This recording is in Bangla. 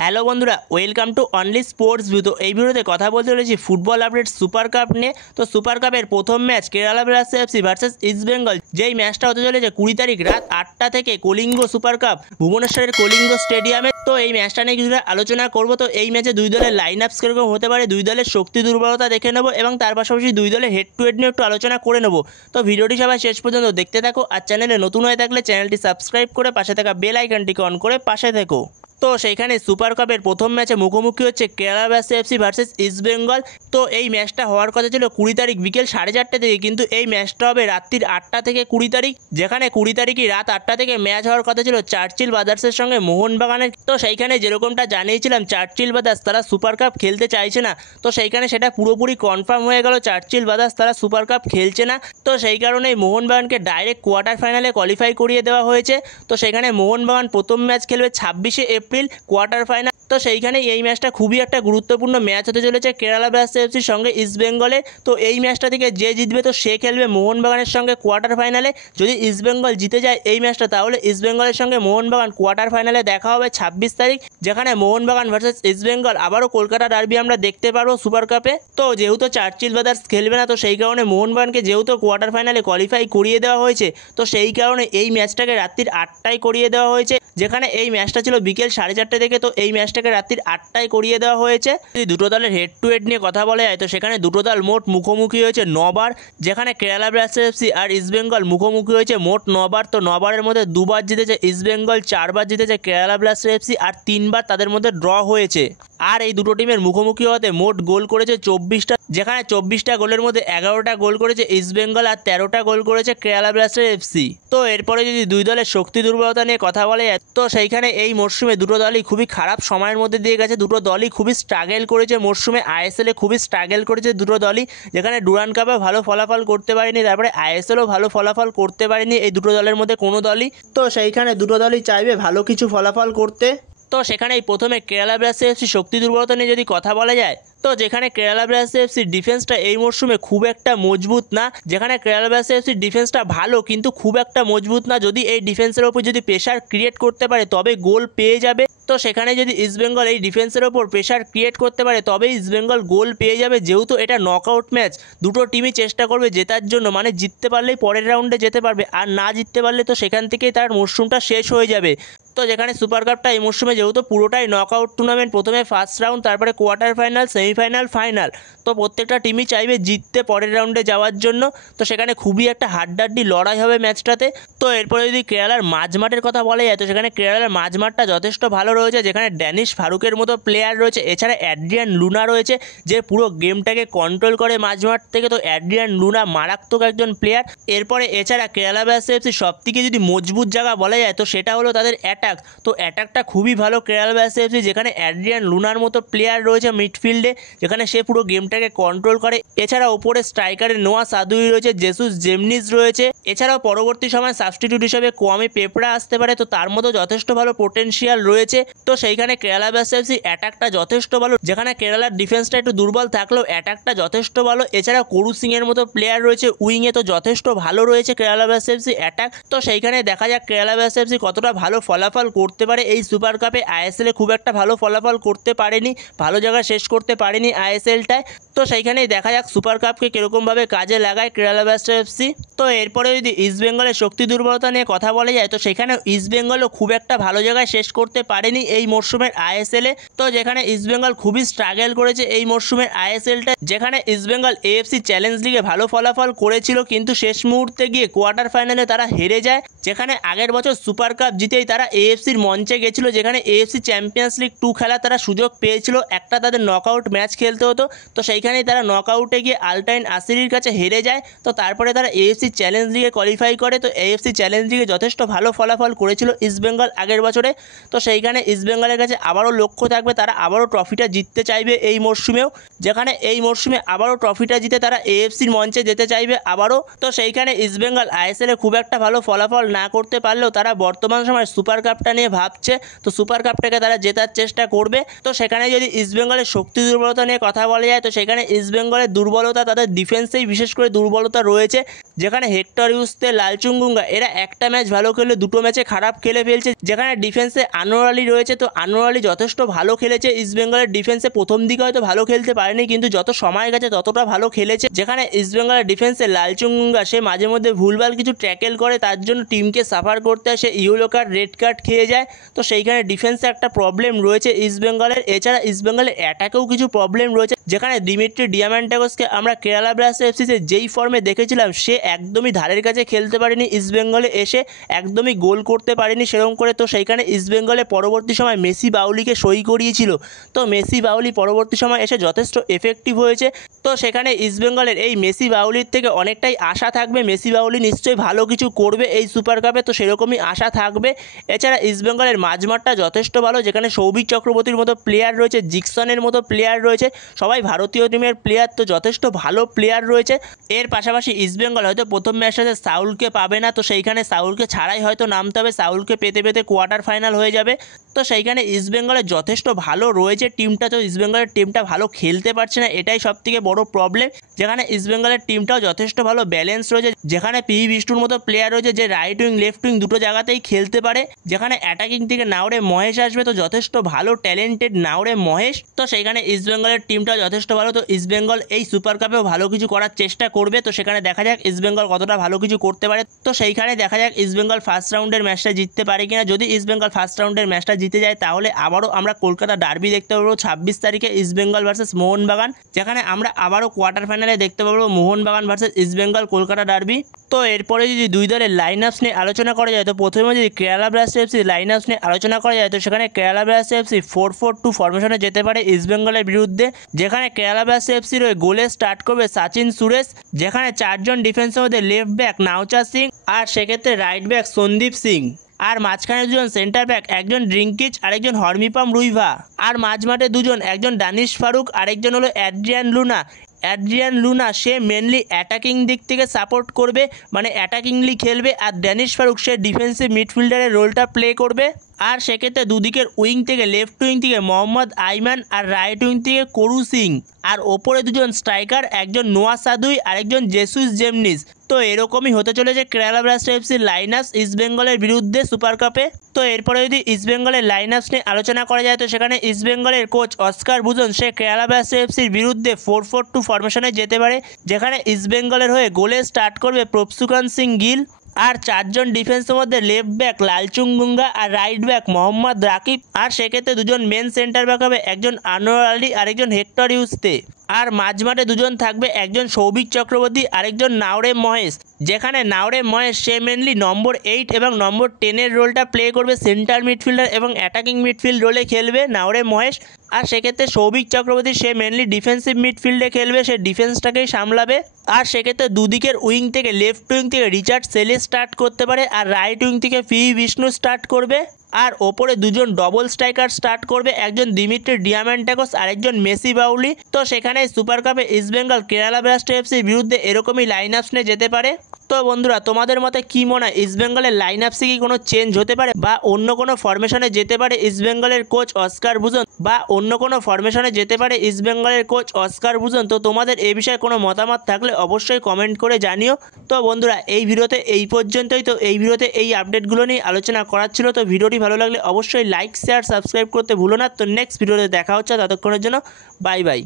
হ্যালো বন্ধুরা, welcome to only sports view. তো এই ভিডিওতে কথা বলতে চলেছি ফুটবল আপডেট সুপার কাপ নিয়ে। তো সুপার কাপের প্রথম match Kerala Blasters FC versus east Bengal, যেই ম্যাচটা হতে চলেছে 20 তারিখ রাত 8টা থেকে কলিঙ্গ সুপার কাপ ভুবনেশ্বরের কলিঙ্গ স্টেডিয়ামে। তো এই ম্যাচটা নিয়ে কিছুটা আলোচনা করব। তো এই ম্যাচে দুই দলের লাইন আপস কীরকম হতে পারে, দুই দলের শক্তি দুর্বলতা দেখে নেবো এবং তার পাশাপাশি দুই দলের হেড টু হেড নিয়ে একটু আলোচনা করে নেবো। তো ভিডিওটি সবাই শেষ পর্যন্ত দেখতে থাকো, আর চ্যানেলে নতুন হয়ে থাকলে চ্যানেলটি সাবস্ক্রাইব করে পাশে থাকা বেল আইকনটিকে অন করে পাশে থেকো। তো সেইখানে সুপার কাপের প্রথম ম্যাচে মুখোমুখি হচ্ছে Kerala Blasters FC versus east Bengal. তো এই ম্যাচটা হওয়ার কথা ছিল 20 তারিখ বিকেল 4:30 থেকে, কিন্তু এই ম্যাচটা হবে রাত্রির 8টা থেকে 20 তারিখ, যেখানে 20 তারিখই রাত 8টা থেকে ম্যাচ হওয়ার কথা ছিল চার্চিল ব্রাদার্সের সঙ্গে মোহনবাগানের। তো সেইখানে যেরকমটা জানিয়েছিলাম চার্চিল ব্রাদার্স তারা সুপার কাপ খেলতে চাইছে না, তো সেইখানে সেটা পুরোপুরি কনফার্ম হয়ে গেল, চার্চিল ব্রাদার্স তারা সুপার কাপ খেলছে না। তো সেই কারণেই মোহনবাগানকে ডাইরেক্ট কোয়ার্টার ফাইনালে কোয়ালিফাই করিয়ে দেওয়া হয়েছে। তো সেখানে মোহনবাগান প্রথম ম্যাচ খেলবে 26শে এপ্রিল কোয়ার্টার ফাইনাল। তো সেইখানে এই ম্যাচটা খুবই একটা গুরুত্বপূর্ণ ম্যাচ হতে চলেছে কেরালা ব্লাস্টার্স এফসির সঙ্গে ইস্ট বেঙ্গলের। তো এই ম্যাচটা থেকে যে জিতবে তো সে খেলবে মোহনবাগানের সঙ্গে কোয়ার্টার ফাইনালে। যদি ইস্ট বেঙ্গল জিতে যায় এই ম্যাচটা, তাহলে ইস্ট বেঙ্গলের সঙ্গে মোহনবাগান কোয়ার্টার ফাইনালে দেখা হবে 26 তারিখ, যেখানে মোহনবাগান ভার্সেস ইস্ট বেঙ্গল। আবারও কলকাতা ডার্বি আমরা দেখতে পারবো সুপার কাপে। তো যেহেতু চার্চিল ব্রাদার্স খেলবে না, তো সেই কারণে মোহনবাগানকে যেহেতু কোয়ার্টার ফাইনালে কোয়ালিফাই করিয়ে দেওয়া হয়েছে, তো সেই কারণে এই ম্যাচটাকে রাত্রির 8টায় করিয়ে দেওয়া হয়েছে, যেখানে এই ম্যাচটা ছিল বিকেল 4:30 থেকে। তো এই ম্যাচটাকে রাত্রির 8টায় করিয়ে দেওয়া হয়েছে। যদি দুটো দলের হেড টু হেড নিয়ে কথা বলা যায়, তো সেখানে দুটো দল মোট মুখোমুখি হয়েছে 9বার, যেখানে কেরালা ব্লাস্টার্স এফসি আর ইস্ট বেঙ্গল মুখোমুখি হয়েছে মোট 9বার। তো 9বারের মধ্যে 2বার জিতেছে ইস্ট বেঙ্গল, 4বার জিতেছে কেরালা ব্লাস্টার্স এফসি, আর 3বার তাদের মধ্যে ড্র হয়েছে। আর এই দুটো টিমের মুখোমুখি হতে মোট গোল করেছে 24টা, যেখানে 24টা গোলের মধ্যে 11টা গোল করেছে ইস্ট বেঙ্গল আর 13টা গোল করেছে কেরালা ব্লাস্টার্স এফসি। তো এরপরে যদি দুই দলের শক্তি দুর্বলতা নিয়ে কথা বলা যায়, তো সেইখানে এই মরশুমে দুটো দলই খুবই খারাপ সময়ের মধ্যে দিয়ে গেছে। দুটো দলই খুবই স্ট্রাগল করেছে মরশুমে, আইএসএলে খুবই স্ট্রাগল করেছে দুটো দলই, যেখানে ডুরান্ড কাপে ভালো ফলাফল করতে পারেনি, তারপরে আইএসএলও ভালো ফলাফল করতে পারেনি এই দুটো দলের মধ্যে কোনো দলই। তো সেইখানে দুটো দলই চাইবে ভালো কিছু ফলাফল করতে। তো সেখানেই প্রথমে কেরালা ব্লাস্টার্স এফসি শক্তি দুর্বলতা নিয়ে যদি কথা বলা যায়, তো যেখানে কেরালা ব্লাস্টার্স এফসির ডিফেন্সটা এই মরশুমে খুব একটা মজবুত না, যেখানে কেরালা ব্লাস্টার্স এফসির ডিফেন্সটা ভালো কিন্তু খুব একটা মজবুত না। যদি এই ডিফেন্সের ওপর যদি প্রেশার ক্রিয়েট করতে পারে তবে গোল পেয়ে যাবে। তো সেখানে যদি ইস্ট বেঙ্গল এই ডিফেন্সের ওপর প্রেশার ক্রিয়েট করতে পারে তবেই ইস্ট বেঙ্গল গোল পেয়ে যাবে। যেহেতু এটা নকআউট ম্যাচ, দুটো টিমই চেষ্টা করবে জেতার জন্য, মানে জিততে পারলেই পরের রাউন্ডে যেতে পারবে, আর না জিততে পারলে তো সেখান থেকেই তার মরশুমটা শেষ হয়ে যাবে। তো যেখানে সুপার কাপটা এই মরশুমে যেহেতু পুরোটাই নকআউট টুর্নামেন্ট, প্রথমে ফার্স্ট রাউন্ড, তারপরে কোয়ার্টার ফাইনাল, সেমিফাইনাল, ফাইনাল, তো প্রত্যেকটা টিমই চাইবে জিততে পরের রাউন্ডে যাওয়ার জন্য। তো সেখানে খুবই একটা হাড্ডাহাড্ডি লড়াই হবে ম্যাচটাতে। তো এরপরে যদি কেরালার মাঝমাঠের কথা বলা যায়, তো সেখানে কেরালার মাঝমাঠটা যথেষ্ট ভালো রয়েছে, যেখানে ড্যানিশ ফারুকের মতো প্লেয়ার রয়েছে, এছাড়া অ্যাড্রিয়ান লুনা রয়েছে যে পুরো গেমটাকে কন্ট্রোল করে মাঝমাঠ থেকে। তো অ্যাড্রিয়ান লুনা মারাত্মক একজন প্লেয়ার। এরপরে এছাড়া কেরালা ব্লাস্টার্স এফসি সবথেকে যদি মজবুত জায়গা বলা যায়, তো সেটা হলো তাদের অ্যাটাক। তো অ্যাটাকটা খুবই ভালো কেরালা ব্লাস্টার্স এফসি, যেখানে অ্যাড্রিয়ান লুনার মতো প্লেয়ার রয়েছে মিডফিল্ডে, যেখানে সে পুরো গেমটাকে কন্ট্রোল করে। এছাড়া ওপরে স্ট্রাইকারে নোয়া সাদুই রয়েছে, জেসুস জেমনিস রয়েছে, এছাড়াও পরবর্তী সময় সাবস্টিটিউট হিসেবে কোয়ামি পেপরা আসতে পারে, তো তার মধ্যে যথেষ্ট ভালো পোটেনশিয়াল রয়েছে। তো সেইখানে কেরালা ব্লাস্টার্স এফসি অ্যাটাকটা যথেষ্ট ভালো, যেখানে কেরালার ডিফেন্সটা একটু দুর্বল থাকলেও অ্যাটাকটা যথেষ্ট ভালো। এছাড়া করু সিং এর মতো প্লেয়ার রয়েছে উইংয়ে, তো যথেষ্ট ভালো রয়েছে কেরালা ব্লাস্টার্স এফসি অ্যাটাক। তো সেইখানে দেখা যাক কেরালা ব্লাস্টার্স এফসি কতটা ভালো ফলাফল করতে পারে এই সুপার কাপে। আইএসএলে খুব একটা ভালো ফলাফল করতে পারেনি, ভালো জায়গায় শেষ করতে পারেনি আইএসএলটায়। তো সেইখানেই দেখা যাক সুপার কাপকে কীরকমভাবে কাজে লাগায় কেরালা ব্লাস্টার্স এফসি। তো এরপরে যদি ইস্ট বেঙ্গলের শক্তি দুর্বলতা নিয়ে কথা বলা যায়, তো সেখানে ইস্ট বেঙ্গলও খুব একটা ভালো জায়গায় শেষ করতে পারেনি এই মরশুমের আইএসএলে। তো যেখানে ইস্ট বেঙ্গল খুবই স্ট্রাগল করেছে এই মরশুমের আইএসএলটা, যেখানে ইস্ট বেঙ্গল এএফসি চ্যালেঞ্জ লিগে ভালো ফলাফল করেছিল, কিন্তু শেষ মুহূর্তে গিয়ে কোয়ার্টার ফাইনালে তারা হেরে যায়। যেখানে আগের বছর সুপার কাপ জিতেই তারা এএফসির মঞ্চে গেছিল, যেখানে এএফসি চ্যাম্পিয়ন্স লিগ 2 খেলা তারা সুযোগ পেয়েছিল, একটা তাদের নকআউট ম্যাচ খেলতে হতো। তো সেইখানেই তারা নকআউটে গিয়ে আলটাইন আসিরির কাছে হেরে যায়। তো তারপরে তারা এএফসি চ্যালেঞ্জ লিগে কোয়ালিফাই করে। তো এএফসি চ্যালেঞ্জ লিগে যথেষ্ট ভালো ফলাফল করেছিল ইস্ট বেঙ্গল আগের বছরে। তো সেইখানে ইস্ট বেঙ্গলের কাছে আবারও লক্ষ্য থাকবে, তারা আবারও ট্রফিটা জিততে চাইবে এই মরশুমেও, যেখানে এই মরশুমে আবারও ট্রফিটা জিতে তারা এএফসির মঞ্চে যেতে চাইবে আবারও। তো সেইখানে ইস্ট বেঙ্গল আইএসএলে খুব একটা ভালো ফলাফল না করতে পারলেও তারা বর্তমান সময় সুপার কাপটা নিয়ে ভাবছে, তো সুপার কাপটাকে তারা জেতার চেষ্টা করবে। তো সেখানে যদি ইস্ট বেঙ্গলের শক্তি দুর্বলতা নিয়ে কথা বলা যায়, তো সেখানে ইস্ট বেঙ্গলের দুর্বলতা তাদের ডিফেন্সেই বিশেষ করে দুর্বলতা রয়েছে, যেখানে হেক্টর ইউসতে, লালচুঙ্গুঙ্গা এরা একটা ম্যাচ ভালো খেলে দুটো ম্যাচে খারাপ খেলে ফেলছে। যেখানে ডিফেন্সে আনোয়ার আলী রয়েছে, তো আনোয়ার আলী যথেষ্ট ভালো খেলেছে। ইস্টবেঙ্গলের ডিফেন্সে প্রথম দিকে হয়তো ভালো খেলতে পারেনি, কিন্তু যত সময় গেছে ততটা ভালো খেলেছে। যেখানে ইস্টবেঙ্গলের ডিফেন্সে লালচুঙ্গুঙ্গা সে মাঝে মধ্যে ভুলভাল কিছু ট্যাকেল করে, তার জন্য টিমকে সাফার করতে হয়, সে ইয়েলো কার্ড রেড কার্ড খেয়ে যায়। তো সেইখানে ডিফেন্সে একটা প্রবলেম রয়েছে ইস্টবেঙ্গলের। এছাড়া ইস্টবেঙ্গলের অ্যাটাকেও কিছু প্রবলেম রয়েছে, যেখানে দিমিত্রি ডিয়ামান্টাগোসকে আমরা কেরালা ব্লাস্টার্স এফসিতে যেই ফর্মে দেখেছিলাম সে একদমই ধারের কাছে খেলতে পারেনি, ইস্টবেঙ্গলে এসে একদমই গোল করতে পারেনি সেরকম করে। তো সেইখানে ইস্টবেঙ্গলে পরবর্তী সময় মেসি বাউলিকে সই করিয়েছিল, তো মেসি বাউলি পরবর্তী সময় এসে যথেষ্ট এফেক্টিভ হয়েছে। তো সেখানে ইস্টবেঙ্গলের এই মেসি বাউলির থেকে অনেকটাই আশা থাকবে, মেসি বাউলি নিশ্চয়ই ভালো কিছু করবে এই সুপার কাপে, তো সেরকমই আশা থাকবে। এছাড়া ইস্টবেঙ্গলের মাঝমাঠটা যথেষ্ট ভালো, যেখানে সৌভিক চক্রবর্তীর মতো প্লেয়ার রয়েছে, জিকসনের মতো প্লেয়ার রয়েছে, সবাই ভারতীয় টিমের প্লেয়ার, তো যথেষ্ট ভালো প্লেয়ার রয়েছে। এর পাশাপাশি ইস্টবেঙ্গল হয়তো প্রথম ম্যাচটাতে সাউলকে পাবে না, তো সেইখানে সাউলকে ছাড়াই হয়তো নামতে হবে, সাউলকে পেতে পেতে কোয়ার্টার ফাইনাল হয়ে যাবে। তো সেইখানে ইস্টবেঙ্গলের যথেষ্ট ভালো রয়েছে টিমটা, তো ইস্টবেঙ্গলের টিমটা ভালো খেলতে পারছে না, এটাই সবথেকে বড় প্রবলেম। যেখানে ইস্টবেঙ্গলের টিমটাও যথেষ্ট ভালো ব্যালেন্স রয়েছে, যেখানে পি বিষ্টুর মতো প্লেয়ার রয়েছে যে রাইট উইং লেফট উইং দুটো জায়গাতেই খেলতে পারে। যেখানে অ্যাটাকিং থেকে নাওরে মহেশ আসবে, তো যথেষ্ট ভালো ট্যালেন্টেড নাওরে মহেশ। তো সেইখানে ইস্টবেঙ্গলের টিমটাও যথেষ্ট ভালো, তো ইস্টবেঙ্গল এই সুপার কাপেও ভালো কিছু করার চেষ্টা করবে। তো সেখানে দেখা যাক ইস্টবেঙ্গল কতটা ভালো কিছু করতে পারে। তো সেইখানে দেখা যাক ইস্টবেঙ্গল ফার্স্ট রাউন্ডের ম্যাচটা জিততে পারে কিনা। যদি ইস্টবেঙ্গল ফার্স্ট রাউন্ডের ম্যাচটা জিতে যায় তাহলে আবারও আমরা কলকাতা ডার্বি দেখতে পাবো 26 তারিখে ইস্টবেঙ্গল ভার্সেস মোহনবাগান, যেখানে আমরা আবারও কোয়ার্টার ফাইনালে দেখতে পাবো মোহনবাগান ভার্সেস ইস্টবেঙ্গল কলকাতা ডার্বি। তো এরপরে যদি দুই দলের লাইন আপস নিয়ে আলোচনা করা যায়, তো প্রথমে যদি কেরালা ব্লাস্টার্স এফসি লাইন আপস নিয়ে আলোচনা করা যায়, তো সেখানে কেরালা ব্লাস্টার্স এফসি 4-4-2 ফরমেশনে যেতে পারে ইস্টবেঙ্গলের বিরুদ্ধে। যেখানে কেরালা ব্লাস্টার্স এফসির ওই গোলে স্টার্ট করবে সচিন সুরেশ, যেখানে চারজন ডিফেন্সের মধ্যে লেফট ব্যাক নাওচার সিং, আর সেক্ষেত্রে রাইট ব্যাক সন্দীপ সিং, আর মাঝখানে দুজন সেন্টার ব্যাক, একজন ড্রিঙ্কিচ আরেকজন হরমিপাম রুইভা, আর মাঝমাঠে দুজন, একজন দানিশ ফারুক আরেকজন হলো অ্যাড্রিয়ান লুনা সে মেনলি অ্যাটাকিং দিক থেকে সাপোর্ট করবে, মানে অ্যাটাকিংলি খেলবে, আর ড্যানিশ ফারুক সে ডিফেন্সিভ মিডফিল্ডারের রোলটা প্লে করবে। আর সেক্ষেত্রে দুদিকের উইং থেকে লেফট উইং থেকে মোহাম্মদ আইমান, আর রাইট উইং থেকে করু সিং, আর ওপরে দুজন স্ট্রাইকার, একজন নোয়া সাদুই আরেকজন জেসুস জেমনিস। তো এরকমই হতে চলেছে কেরালা ব্লাস্টার্স এফসির লাইন আপস ইস্টবেঙ্গলের বিরুদ্ধে সুপার কাপে। তো এরপরে যদি ইস্টবেঙ্গলের লাইন আপস নিয়ে আলোচনা করা যায়, তো সেখানে ইস্টবেঙ্গলের কোচ অস্কার বুজন সে কেরালা ব্লাস্টার্স এফসির বিরুদ্ধে 4-4-2 ফরমেশনে যেতে পারে। যেখানে ইস্টবেঙ্গলের হয়ে গোলে স্টার্ট করবে প্রভসুকান সিং গিল, আর চারজন ডিফেন্সের মধ্যে লেফট ব্যাক লালচুঙ্গুঙ্গা আর রাইট ব্যাক মোহাম্মদ রাকিব, আর সেক্ষেত্রে দুজন মেন সেন্টার ব্যাক হবে, একজন আনোয়ার আলী আরেকজন হেক্টর ইউসতে, আর মাঝমাঠে দুজন থাকবে, একজন সৌভিক চক্রবর্তী আরেকজন নাওরে মহেশ। যেখানে নাওরে মহেশ সে মেনলি নম্বর 8 এবং নম্বর 10-এর রোলটা প্লে করবে, সেন্টার মিডফিল্ডার এবং অ্যাটাকিং মিডফিল্ড রোলে খেলবে নাওরে মহেশ। আর সেক্ষেত্রে সৌভিক চক্রবর্তী সে মেনলি ডিফেন্সিভ মিডফিল্ডে খেলবে, সে ডিফেন্সটাকেই সামলাবে। আর সেক্ষেত্রে দুদিকের উইং থেকে লেফট উইং থেকে রিচার্ড সেলি স্টার্ট করতে পারে, আর রাইট উইং থেকে পি বিষ্ণু স্টার্ট করবে, আর ওপরে দুজন ডবল স্ট্রাইকার স্টার্ট করবে, একজন দিমিত্রি ডিয়ামান্টাগোস আরেকজন মেসি বাউলি। তো সেখানে সুপার কাপে ইস্টবেঙ্গল কেরালা ব্লাস্টার্স এফসির বিরুদ্ধে এরকমই লাইন আপস নিয়ে যেতে পারে। তো বন্ধুরা, তোমাদের মতে কী মনে হয়, ইস্টবেঙ্গলের লাইন আপসে কি কোনো চেঞ্জ হতে পারে, বা অন্য কোনো ফরমেশনে যেতে পারে ইস্টবেঙ্গলের কোচ অস্কার বুজন, বা অন্য কোনো ফরমেশনে যেতে পারে ইস্টবেঙ্গলের কোচ অস্কার বুজন? তো তোমাদের এই বিষয়ে কোনো মতামত থাকলে অবশ্যই কমেন্ট করে জানিও। তো বন্ধুরা, এই ভিডিওতে এই পর্যন্তই। তো এই ভিডিওতে এই আপডেটগুলো নিয়ে আলোচনা করার ছিল। তো ভিডিওটি ভালো লাগলে অবশ্যই লাইক শেয়ার সাবস্ক্রাইব করতে ভুলো না। তো নেক্সট ভিডিওতে দেখা হচ্ছে, ততক্ষণের জন্য বাই বাই।